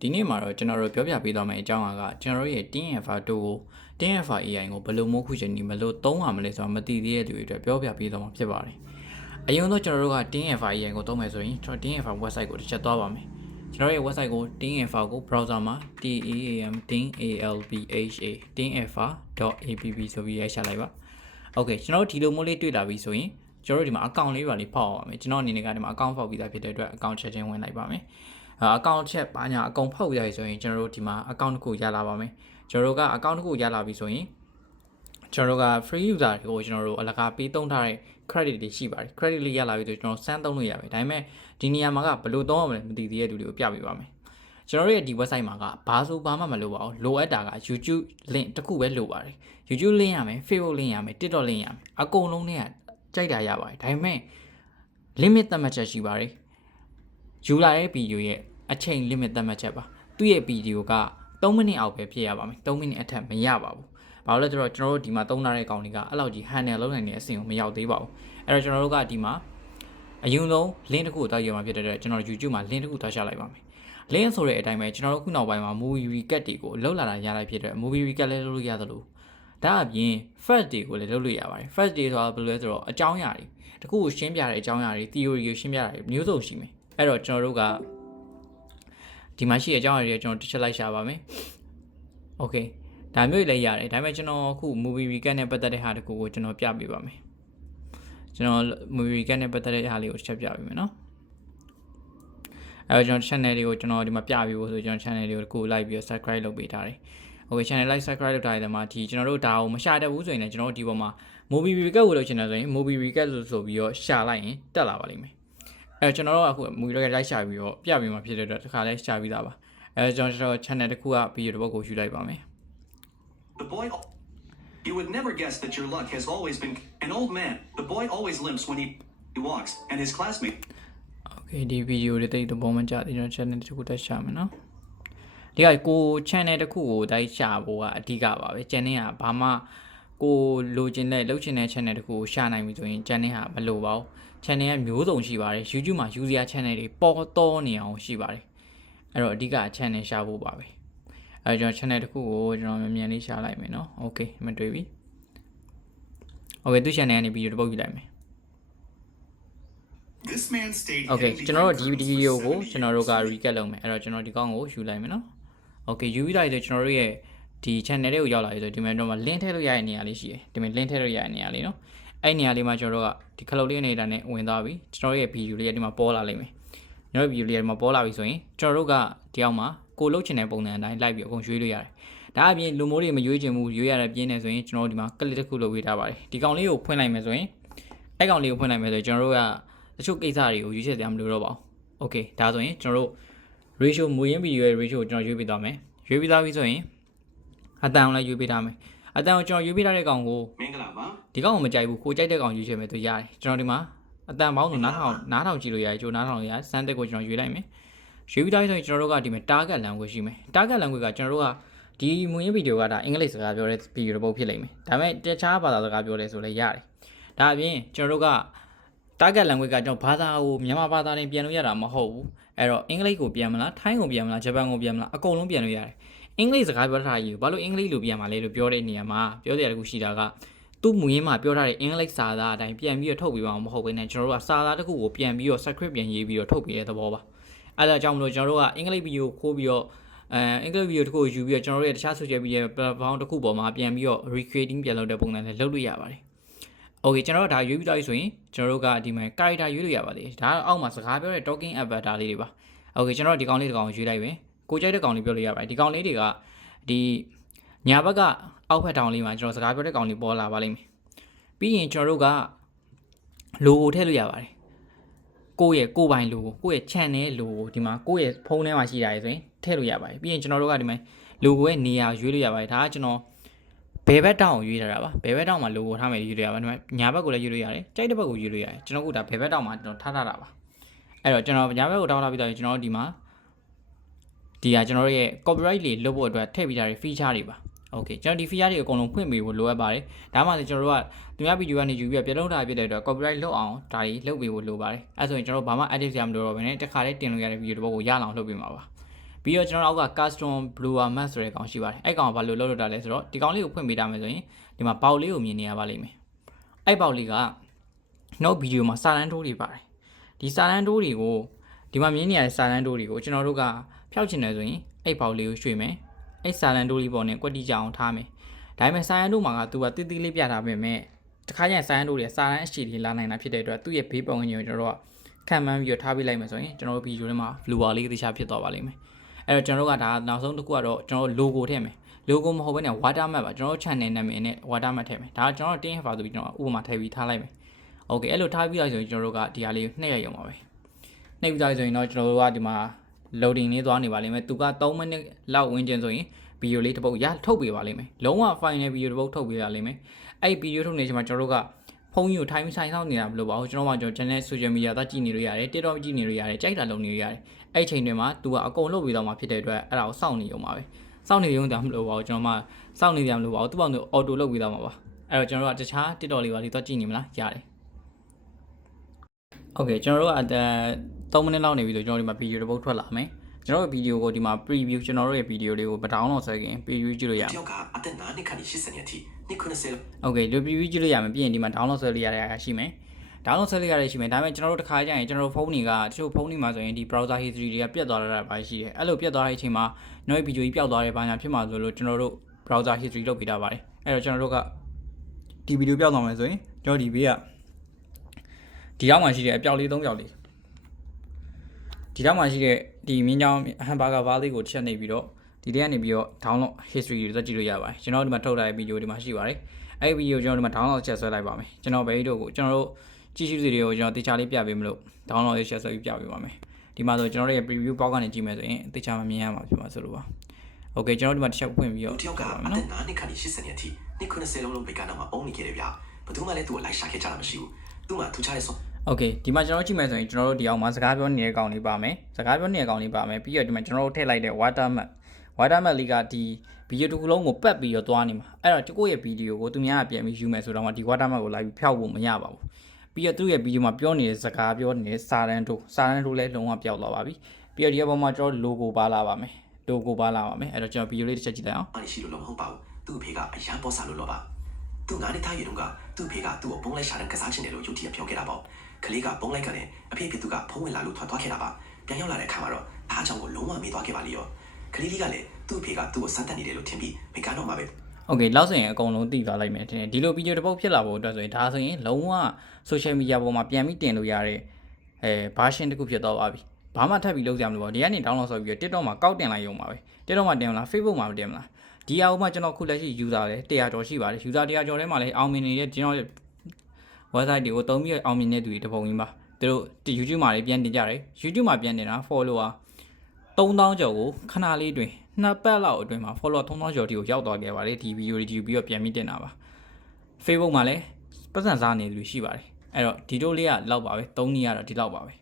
ဒီနေ့မှာတော့ကျွန်တော်တို့ပြောပြပေးသွားမယ့်အကြောင်းအရာကကျွန်တော်တို့ရဲ့ TNFR 2ကို TNFR AI ကိုဘယ်လိုမျိုးခုချိန်ဒီမလို့သုံးရမလဲဆိုတာမသိသေးတဲ့သူတွေအတွက်ပြောပြပေးသွားမှာဖြစ်ပါတယ်။အရင်ဆုံးကျွန်တော်တို့က TNFR AI ကိုသုံးမယ်ဆိုရင်ကျွန်တော် TNFR website ကိုတစ်ချက်သွားပါမယ်။ကျွန်တော်ရဲ့ website ကို TNFR ကို browser မှာ TNFR.app ဆိုပြီးရိုက်ချလိုက်ပါ။ Okay ကျွန်တော်တို့ဒီလိုမျိုးလေးတွေ့လာပြီဆိုရင်ကျွန်တော်တို့ဒီမှာ account လေးပါလေးဖောက်အောင်ပါမယ်။ကျွန်တော်အနေနဲ့ကဒီမှာ account ဖောက်ပြီးသားဖြစ်တဲ့အတွက် account ချက်ချင်းဝင်လိုက်ပါမယ်။ account ချက်ဘာညာအကုန်ဖောက်ရရဆိုရင်ကျွန်တော်တို့ဒီမှာ account တစ်ခုရလာပါမယ်ကျွန်တော်တို့က account တစ်ခုရလာပြီဆိုရင်ကျွန်တော်တို့က free user တွေကိုကျွန်တော်တို့အလကားပေးသုံးထားတဲ့ credit တွေရှိပါတယ် credit လေးရလာပြီဆိုကျွန်တော်စမ်းသုံးလို့ရပြီဒါပေမဲ့ဒီနေရာမှာကဘယ်လိုသုံးရမလဲမသိသေးတဲ့လူတွေကိုပြပေးပါမယ်ကျွန်တော်တို့ရဲ့ဒီ website မှာကဘာဆိုဘာမှမလိုပါဘူးလိုအပ်တာက YouTube link တစ်ခုပဲလိုပါတယ် YouTube link ရမယ် Facebook link ရမယ် TikTok link ရမယ်အကုန်လုံးနဲ့ကြိုက်တာရပါတယ်ဒါပေမဲ့ limit သတ်မှတ်ချက်ရှိပါတယ်ယူလာတဲ့ video ရဲ့အချိန် limit သတ်မှတ်ချက်ပါသူ့ရဲ့ video က3မိနစ်အောက်ပဲဖြစ်ရပါမယ်3မိနစ်အထက်မရပါဘူးဘာလို့လဲဆိုတော့ကျွန်တော်တို့ဒီမှာသုံးထားတဲ့ကောင်တွေကအဲ့လောက်ကြီး handle လုပ်နိုင်တဲ့အဆင့်ကိုမရောက်သေးပါဘူးအဲ့တော့ကျွန်တော်တို့ကဒီမှာအရင်ဆုံး link တစ်ခုကိုတောက်ရမှာဖြစ်တဲ့အတွက်ကျွန်တော် YouTube မှာ link တစ်ခုတောက်ချလိုက်ပါမယ် link ဆိုတဲ့အတိုင်းပဲကျွန်တော်တို့ခုနောက်ပိုင်းမှာ movie recap တွေကိုလောက်လာတာရလိုက်ဖြစ်တဲ့ movie recap လည်းလုပ်လို့ရသလိုဒါအပြင် first day ကိုလည်းလုပ်လို့ရပါတယ် first day ဆိုတာဘယ်လိုလဲဆိုတော့အကြောင်းအရာတွေတခုကိုရှင်းပြတဲ့အကြောင်းအရာတွေ theory ကိုရှင်းပြတာတွေမျိုးစုံရှိမယ်အဲ့တော့ကျွန်တော်တို့ကဒီမှာရှိတဲ့အကြောင်းအရာတွေကျွန်တော်တစ်ချက်လိုက်ရှာပါမယ် Okay ဒါမျိုးလည်းရတယ်ဒါပေမဲ့ကျွန်တော်အခု movie recap နဲ့ပတ်သက်တဲ့ဟာတခုကိုကျွန်တော်ပြပေးပါမယ်ကျွန်တော် movie recap နဲ့ပတ်သက်တဲ့ဟာလေးကိုတစ်ချက်ပြပေးမယ်နော်အဲ့တော့ကျွန်တော် channel လေးကိုကျွန်တော်ဒီမှာပြပေးဖို့ဆိုကျွန်တော် channel လေးကိုတခုလိုက်ပြီးတော့ subscribe လုပ်ပေးထားတယ် Okay channel like subscribe လုပ်ထားတယ်မှာဒီကျွန်တော်တို့ဒါကိုမရှာတတ်ဘူးဆိုရင်လည်းကျွန်တော်တို့ဒီပေါ်မှာ movie recap ကိုလုပ်ချင်တယ်ဆိုရင် movie recap ဆိုပြီးတော့ရှာလိုက်ရင်တက်လာပါလိမ့်မယ်အဲ့ကျွန်တော်တို့အခု movie recap လိုက်ရှာပြီးတော့ပြပေးမှာဖြစ်တဲ့အတွက်တစ်ခါလဲရှာပြီးသားပါအဲ့ကျွန်တော် channel တစ်ခုက video တစ်ပုဒ်ကိုယူလိုက်ပါမယ် The boy You would never guess that your luck has always been an old man. The boy always limps when he walks and his classmate. Okay ဒီ video လေးတိတ်တော့မကြသေးကျွန်တော် channel တစ်ခုတက်ရှာမယ်နော်ဒီကကို channel တစ်ခုကိုတိုက်ရှာဖို့ကအဓိကပါပဲ channel ကဘာမှကိုလိုချင်တဲ့လုပ်ချင်တဲ့ channel တစ်ခုကိုရှာနိုင်ပြီဆိုရင် channel ဟာမလိုပါဘူး channel ကမျိုးစုံရှိပါတယ် YouTube မှာ user channel တွေပေါ်တော့နေအောင်ရှိပါတယ်အဲ့တော့အဓိက channel ရှာဖို့ပါပဲအဲ့တော့ကျွန်တော် channel တစ်ခုကိုကျွန်တော်မြန်လေးရှာလိုက်မယ်နော် Okay မတွေ့ပြီ Okay သူ channel ကနေ video တစ်ပုဒ်ယူလိုက်မယ် This man stayed Okay ကျွန်တော်တို့ဒီ video ကိုကျွန်တော်တို့က recap လုပ်မယ်အဲ့တော့ကျွန်တော်ဒီကောင်းကိုယူလိုက်မယ်နော် Okay ယူပြီးလိုက်ဆိုကျွန်တော်တို့ရဲ့ဒီ channel လေးကိုရောက်လာပြီဆိုဒီမှာတော့ link ထည့်လို့ရတဲ့နေရာလေးရှိတယ်ဒီမှာ link ထည့်လို့ရတဲ့နေရာလေးနော်အဲ့နေရာလေးမှာကျွန်တော်တို့ကဒီခလုတ်လေးနေတာနဲ့ဝင်သွားပြီကျွန်တော်ရဲ့ video လေးကဒီမှာပေါ်လာလိမ့်မယ်ကျွန်တော်ရဲ့ video လေးကဒီမှာပေါ်လာပြီဆိုရင်ကျွန်တော်တို့ကဒီအောက်မှာကိုလုတ်ချင်တဲ့ပုံစံအတိုင်းလိုက်ပြီးအကုန်ရွေးလို့ရတယ်ဒါအပြင်လူမိုးတွေမရွေးချင်ဘူးရွေးရတဲ့ပြင်းနေဆိုရင်ကျွန်တော်တို့ဒီမှာ click တစ်ခုလုပ်ပေးထားပါတယ်ဒီကောင်လေးကိုဖွင့်လိုက်မယ်ဆိုရင်အဲ့ကောင်လေးကိုဖွင့်လိုက်မယ်ဆိုရင်ကျွန်တော်တို့ကတချို့ကိစ္စတွေကိုရွေးချယ်စရာမလိုတော့ပါဘူး Okay ဒါဆိုရင်ကျွန်တော်တို့ ratio မူရင်း video ရဲ့ ratio ကိုကျွန်တော်ရွေးပေးသွားမယ်ရွေးပေးသွားပြီဆိုရင်အတန်ကိုလည်းရွေးပေးထားမယ်အတန်ကိုကျွန်တော်ရွေးပေးထားတဲ့ကောင်ကိုမင်္ဂလာပါဒီကောင်ကိုမကြိုက်ဘူးကိုကြိုက်တဲ့ကောင်ရွေးချယ်မယ်သူရတယ်ကျွန်တော်ဒီမှာအတန်ပေါင်းဆိုနားထောင်ကြည့်လို့ရတယ်ကျိုးနားထောင်လို့ရတယ်စမ်းတက်ကိုကျွန်တော်ရွေးလိုက်မယ်ရွေးပြီးသားဆိုရင်ကျွန်တော်တို့ကဒီမှာ target language ရှိမယ် target language ကကျွန်တော်တို့ကဒီမူရင်း video ကဒါအင်္ဂလိပ်စကားပြောတဲ့ video တစ်ပုဒ်ဖြစ်လိမ့်မယ်ဒါပေမဲ့တခြားဘာသာစကားပြောလဲဆိုလည်းရတယ်ဒါအပြင်ကျွန်တော်တို့က target language ကကျွန်တော်ဘာသာကိုမြန်မာဘာသာနဲ့ပြန်လို့ရတာမဟုတ်ဘူးအဲ့တော့အင်္ဂလိပ်ကိုပြန်မလားထိုင်းကိုပြန်မလားဂျပန်ကိုပြန်မလားအကုန်လုံးပြန်လို့ရတယ်အင်္ဂလိပ်စကားပြောထားရည်ဘာလို့အင်္ဂလိပ်လိုပြန်မှာလဲလို့ပြောတဲ့နေရာမှာပြောတဲ့တခုရှိတာကသူ့မူရင်းမှာပြောထားတဲ့အင်္ဂလိပ်စာသားအတိုင်းပြန်ပြီးတော့ထုတ်ပေးပါမှာမဟုတ်ဘဲနဲ့ကျွန်တော်တို့ကစာသားတစ်ခုကိုပြန်ပြီးတော့ script ပြန်ရေးပြီးတော့ထုတ်ပေးတဲ့သဘောပါအဲ့ဒါကြောင့်မလို့ကျွန်တော်တို့ကအင်္ဂလိပ် video ခိုးပြီးတော့အင်္ဂလိပ် video တစ်ခုကိုယူပြီးတော့ကျွန်တော်တို့ရဲ့တခြား social media platform တစ်ခုပေါ်မှာပြန်ပြီးတော့ recreating ပြန်လုပ်တဲ့ပုံစံနဲ့လုပ်လို့ရပါတယ် Okay ကျွန်တော်တို့ဒါရွေးပြီးသားပြီဆိုရင်ကျွန်တော်တို့ကဒီမှာ character ရွေးလို့ရပါသေးတယ်ဒါအောက်မှာစကားပြောတဲ့ talking avatar လေးတွေပါ Okay ကျွန်တော်ဒီကောင်လေးတစ်ကောင်ရွေးလိုက်ပဲကိုကြိုက်တဲ့ကောင်လေးပြောလို့ရပါတယ်ဒီကောင်လေးတွေကဒီညာဘက်ကအောက်ဖက်တောင်လေးမှာကျွန်တော်စကားပြောတဲ့ကောင်လေးပေါ်လာပါလိမ့်မယ်ပြီးရင်ကျွန်တော်တို့က logo ထည့်လို့ရပါတယ်ကိုပိုင် logo ကိုယ့်ရဲ့ channel logo ဒီမှာကိုယ့်ရဲ့ဖုန်းထဲမှာရှိတာရယ်ဆိုရင်ထည့်လို့ရပါတယ်ပြီးရင်ကျွန်တော်တို့ကဒီမှာ logo ရဲ့နေရာရွေးလို့ရပါတယ်ဒါကကျွန်တော်ဘယ်ဘက်တောင်ကိုရွေးထားတာပါဘယ်ဘက်တောင်မှာ logo ထားမယ်ရွေးလို့ရပါဒီမှာညာဘက်ကိုလည်းရွေးလို့ရတယ်ကြိုက်တဲ့ဘက်ကိုရွေးလို့ရတယ်ကျွန်တော်ကဒါဘယ်ဘက်တောင်မှာကျွန်တော်ထားတာပါအဲ့တော့ကျွန်တော်ညာဘက်ကိုတောင်းထားပြီးတော့ကျွန်တော်ဒီမှာဒီကကျွန်တော်ရဲ့ copyright လေးလုပ်ဖို့အတွက်ထည့်ပေးထားတဲ့ feature တွေပါ Okay ကျွန်တော်ဒီ feature တွေအကုန်လုံးဖွင့်ပေးဖို့လိုအပ်ပါတယ်ဒါမှလည်းကျွန်တော်တို့ကသူများ video ကနေယူပြီးပြလုံးထားပြတဲ့အတွက် copyright လုပ်အောင်ဒါတွေလုပ်ပေးဖို့လိုပါတယ်အဲဆိုရင်ကျွန်တော်တို့ဘာမှ edit ရမလို့တော့ဘဲနဲ့တစ်ခါလေးတင်လို့ရတဲ့ video တစ်ပုဒ်ကိုရအောင်လုပ်ပေးမှာပါ ပြီးတော့ကျွန်တော်အောက်က custom brewer mask ဆိုတဲ့ကောင်ရှိပါတယ်အဲ့ကောင်ကဘာလို့လုပ်တာလဲဆိုတော့ဒီကောင်လေးကိုဖွင့်ပေးတာမယ်ဆိုရင်ဒီမှာပေါက်လေးကိုမြင်နေရပါလိမ့်မယ်အဲ့ပေါက်လေးကနောက်ဗီဒီယိုမှာစာတန်းတိုးတွေပါတယ်ဒီစာတန်းတိုးတွေကိုဒီမှာမြင်နေရတဲ့စာတန်းတိုးတွေကိုကျွန်တော်တို့ကဖျောက်ချင်တယ်ဆိုရင်အဲ့ပေါက်လေးကိုရွှေ့မယ်အဲ့စာတန်းတိုးလေးပေါ်နဲ့ကွက်တိကြအောင်ထားမယ်ဒါပေမဲ့စာတန်းတိုးမှာကသူကတိတိလေးပြထားပေမဲ့တခါကျရင်စာတန်းတိုးတွေစာတန်းအရှိတွေလာနိုင်တာဖြစ်တဲ့အတွက်သူ့ရဲ့ဘေးပတ်ဝန်းကျင်ကိုကျွန်တော်တို့ကခံမှန်းပြီးတော့ထားပေးလိုက်မယ်ဆိုရင်ကျွန်တော်တို့ဗီဒီယိုထဲမှာ viewer လေးသေချာဖြစ်သွားပါလိမ့်မယ်အဲ့တော့ကျွန်တော်တို့ကဒါနောက်ဆုံးတစ်ခုကတော့ကျွန်တော်တို့ logo ထည့်မယ် logo မဟုတ်ဘဲနဲ့ watermark ပါကျွန်တော်တို့ channel နာမည်နဲ့ watermark ထည့်မယ်ဒါကကျွန်တော်တို့တင်းရပါဆိုပြီးကျွန်တော်ဥပမာထည့်ပြီးထားလိုက်မယ် okay အဲ့လိုထားပြီးတော့ဆိုရင်ကျွန်တော်တို့ကဒီဟာလေးနှိပ်ရရုံပါပဲနှိပ်ပြီးသားဆိုရင်တော့ကျွန်တော်တို့ကဒီမှာ loading လေးသွားနေပါလိမ့်မယ်သူက3မိနစ်လောက်ဝန်းကျင်ဆိုရင်ဗီဒီယိုလေးတစ်ပုတ်ရထုတ်ပေးပါလိမ့်မယ်လုံးဝ final ဗီဒီယိုတစ်ပုတ်ထုတ်ပေးရလိမ့်မယ်အဲ့ဗီဒီယိုထုတ်နေချိန်မှာကျွန်တော်တို့ကဖုန်းကြီးကိုထိုင်ဆိုင်ဆောင်နေတာမလို့ပါဘူးကျွန်တော်မှကျွန်တော် channel social media သားကြည့်နေလို့ရတယ် TikTok ကြည့်နေလို့ရတယ်ကြိုက်တာလုပ်နေလို့ရတယ်အဲ့ချိန်တွေမှာသူကအကုန်လုပ်ပြီးတော့မှဖြစ်တဲ့အတွက်အဲ့ဒါကိုစောင့်နေရုံပါပဲစောင့်နေရုံတောင်မလို့ပါဘူးကျွန်တော်မှစောင့်နေကြမလို့ပါဘူးသူ့ဘောင်သူ auto လုပ်ပြီးတော့မှာပါအဲ့တော့ကျွန်တော်တို့ကတခြား TikTok လေးပါလေးတော့ကြည့်နေမလားရတယ်โอเคကျွန်တော်တို့က3မိနစ်လောက်နေပြီဆိုကျွန်တော်ဒီမှာဗီဒီယိုတစ်ပုတ်ထွက်လာမယ်ကျွန်တော်ရဲ့ဗီဒီယိုကိုဒီမှာ preview ကျွန်တော်တို့ရဲ့ဗီဒီယိုလေးကိုမ download ဆွဲခင် preview ကြည့်လို့ရအောင် ယောက်ကအသက်9နှစ်ခန့်80နှစ်အထိနှစ်90လောက် โอเคဒီ preview ကြည့်လို့ရမယ်ပြီးရင်ဒီမှာ download ဆွဲလို့ရတဲ့ရှိမယ် download ဆွဲလို့ရတယ်ရှိမယ်ဒါပေမဲ့ကျွန်တော်တို့တစ်ခါကျရင်ကျွန်တော်တို့ဖုန်းတွေကတချို့ဖုန်းတွေမှာဆိုရင်ဒီ browser history တွေကပြတ်သွားတာပါရှိတယ်အဲ့လိုပြတ်သွားတဲ့အချိန်မှာကျွန်တော်ရဲ့ဗီဒီယိုကြီးပျောက်သွားတယ်ဘာညာဖြစ်မှာဆိုလို့ကျွန်တော်တို့ browser history လုပ်ပေးတာပါတယ်အဲ့တော့ကျွန်တော်တို့ကဒီဗီဒီယိုပျောက်သွားမယ်ဆိုရင်ကျွန်တော်ဒီဘေးကဒီတော့မှရှိတဲ့အပျောက်လေး3ပျောက်လေးဒီတော့မှရှိတဲ့ဒီမြင်းချောင်းဟမ်ဘာဂါဘားလေးကိုချက်နေပြီးတော့ဒီထဲကနေပြီးတော့ download history တွေတက်ကြည့်လို့ရပါတယ်ကျွန်တော်ဒီမှာထုတ်ထားတဲ့ဗီဒီယိုဒီမှာရှိပါတယ်အဲ့ဒီဗီဒီယိုကျွန်တော်ဒီမှာ download ချက်ဆွဲလိုက်ပါမယ်ကျွန်တော်ဗီဒီယိုကိုကျွန်တော်တို့ကြည့်ရှုစီတွေကိုကျွန်တော်တေချာလေးပြပေးမလို့ download ရေးချက်ဆွဲပြီးပြပေးပါမယ်ဒီမှာဆိုကျွန်တော်တို့ရဲ့ preview box ကနေကြည့်မယ်ဆိုရင်တေချာမမြင်ရမှာဖြစ်မှာဆိုလို့ပါโอเคကျွန်တော်ဒီမှာတစ်ချက်ဖွင့်ပြီးတော့ ယောက်ကအသက်9နှစ်ခန့်80နှစ်အထိနှစ်90လုံးဘေကတော့မှအုံးနေခဲ့တယ်ဗျာဘယ်သူမှလည်းသူ့ကိုလိုက်ရှာခဲ့ကြတာမရှိဘူးသူ့မှာထူးခြားတဲ့ โอเคဒီမှာကျွန်တော်ကြည့်မယ်ဆိုရင်ကျွန်တော်တို့ဒီအောင်မှာစကားပြောနေတဲ့ကောင်လေးပါမယ်စကားပြောနေတဲ့ကောင်လေးပါမယ်ပြီးတော့ဒီမှာကျွန်တော်တို့ထည့်လိုက်တဲ့ watermark လေးကဒီဗီဒီယိုတစ်ခုလုံးကိုပတ်ပြီးတော့သွားနေမှာအဲ့တော့ကိုယ့်ရဲ့ဗီဒီယိုကိုသူများကပြန်ပြီးယူမယ်ဆိုတော့မှဒီ watermark ကိုလိုက်ပြီးဖျောက်ဖို့မရပါဘူးပြီးတော့သူ့ရဲ့ဗီဒီယိုမှာပြောနေတဲ့စကားပြောနေတဲ့စာတန်းတို့လည်းလုံးဝပျောက်သွားပါပြီပြီးတော့ဒီဘက်မှာကျွန်တော် logo ပါလာပါမယ် logo ပါလာပါမယ်အဲ့တော့ကျွန်တော်ဗီဒီယိုလေးတစ်ချက်ကြည့်လိုက်အောင် အားရှိလို့လုံးမဟုတ်ပါဘူးသူ့အဖေကအရန်ပေါ်စားလို့လောပါသူငါနဲ့ထားရတုန်းကသူ့အဖေကသူ့ကိုပုံးလိုက်ရှာတဲ့ကစားချင်တယ်လို့ယုံကြည်ပြောခဲ့တာပေါ့ကလေးကပုံးလိုက်ကလည်းအဖေဖြစ်သူကဖုံးဝင်လာလို့ထွက်သွားခဲ့တာပါပြန်ရောက်လာတဲ့အခါမှာတော့အားကြောင့်ကိုလုံးဝမေ့သွားခဲ့ပါလိမ့်ရောကလေးလေးကလည်းသူ့အဖေကသူ့ကိုစမ်းသပ်နေတယ်လို့ထင်ပြီးမိကတော့မှာပဲโอเคလောက်ဆိုရင်အကုန်လုံးသိသွားလိုက်မယ်ထင်တယ်ဒီလိုဗီဒီယိုတစ်ပုတ်ဖြစ်လာဖို့အတွက်ဆိုရင်ဒါဆိုရင်လုံးဝ social media ပေါ်မှာပြန်ပြီးတင်လို့ရတဲ့version တစ်ခုဖြစ်သွားပါပြီဘာမှထပ်ပြီးလုပ်ကြမလို့ပေါ့ဒီကနေ download ဆိုပြီးတော့ TikTok မှာကောက်တင်လိုက်ရုံပါပဲ TikTok မှာတင်မလား Facebook မှာမတင်မလားဒီအအောင်မှာကျွန်တော်ခုလက်ရှိ user လည်း100ကျော်ရှိပါတယ် user 100ကျော်ထဲမှာလည်းအောင်မြင်နေတဲ့ကျွန်တော် website တွေကိုသုံးပြီးအောင်မြင်တဲ့သူတွေတပုံကြီးပါသူတို့ YouTube မှာလည်းပြန်တင်ကြတယ် YouTube မှာပြန်တင်တာ follower 3000ကျော်ကိုခဏလေးတွင်နှစ်ပတ်လောက်အတွင်းမှာ follower 3000ကျော်တိကိုရောက်သွားခဲ့ပါတယ်ဒီ video တွေကြည့်ပြီးတော့ပြန်ပြီးတင်တာပါ Facebook မှာလည်းပတ်စံစားနေသူရှိပါတယ်အဲ့တော့ဒီတို့လေးကလောက်ပါပဲ3နည်းကတော့ဒီလောက်ပါပဲ